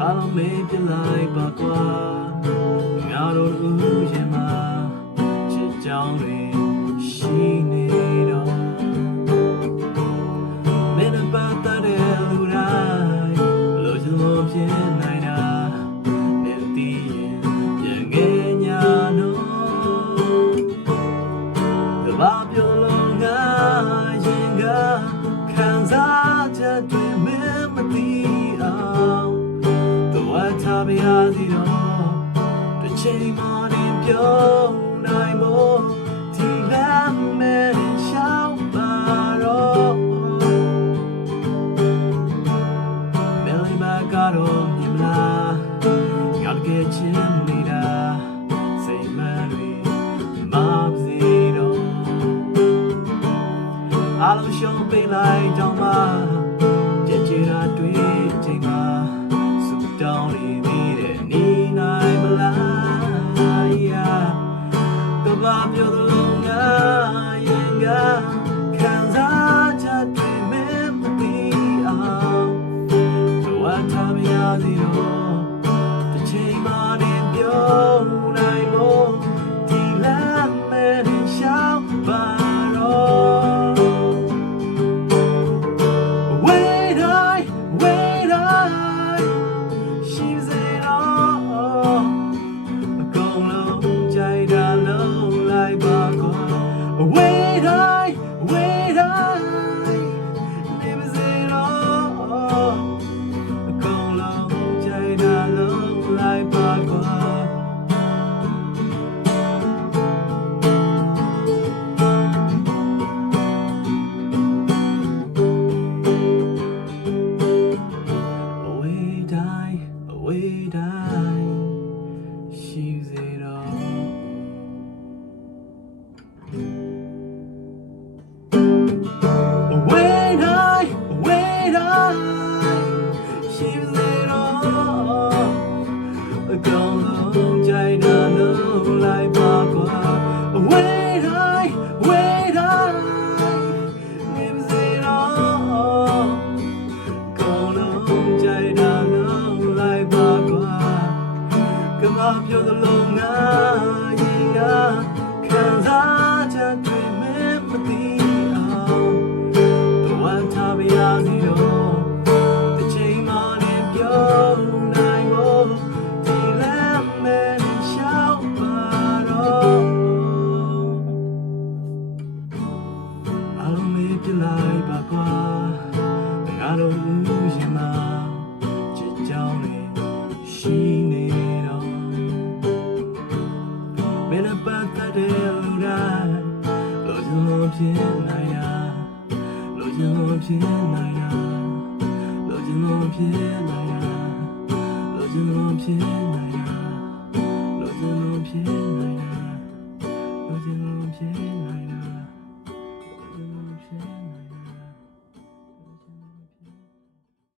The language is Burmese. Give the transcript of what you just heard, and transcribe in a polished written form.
အားလုံးမေးပြလိုက်ပါကွာငါတို့ဥယျာဉ်မှာချစ်ကြောင်းတွေရှိနေတော့မင်းနဲ့ပတ်သက်တဲ့လူတိုင်းလို့ကျွန်တော်ဖြစ်နိုင်တာနေတည်ရင်ပြန်ငယ်ညာတော့ကဘာပြောလို့ငါရင်ကခံစားချက်တွေမင်းမသိအောင်တော့ထားပြရစီတော့တစ်ချိန်မှနေပြောနိုင်မို့ဒီလမ်းမဲ့ရှောင်းပါတော့မဲလေးပါကတော့မြင်လားငါတကယ်ချင်နေတာစိတ်မတွေမပါစေတော့အားလုံးရှုံးပေးလိုက်တော့မှကြည်ကြည်တာတွေ့ချိန်မှာတောင်းနေသေးတယ်နေနိုင်မလားယာကဘာပြောလို့ငါရင်ကခံစားချက်တွေမမသိအောင်တော့ထားပြရစီတော့တစ်ချိန်မှနေပြောနိုင်မို့ဒီလမ်းမဲ့ရှောင်းပါတော့ဝေးတိုင်းဝေးတိုင်းဝေးတိုင်းဝေးတိုင်းနေမစေတော့အကုန်လုံးကြိုက်တာလုံးလိုက်ပါကွာဝေးတိုင်းဝေးတိုင်းရှိစေတော့ကောင်းလုံးကြိုက်တာလုံးလိုက်ပါကွာဝေးတိုင်းဝေးတိုင်းနေမစေတော့ကောင်းလုံးကြိုက်တာလုံးလိုက်ပါကွာကဘာပြောသလိုငါရင်ကခံစားချက်တွေမသိအောင်တော့ထားပြရစီတော့တစ်ချိန်မှနေပြောနိုင်မို့ပြလိုက်ပါကွာငါတို့ဥယျာဉ်မှာချစ်ကြောင်းတွေရှိနေတော့မင်းနဲ့ပတ်သက်တဲ့လူတိုင်းလို့ကျွန်တော်ဖြစ်နိုင်တာလို့ကျွန်တော်ဖြစ်နိုင်တာလို့ကျွန်တော်ဖြစ်နိုင်တာလို့ကျွန်တော်ဖြစ်နိုင်တာ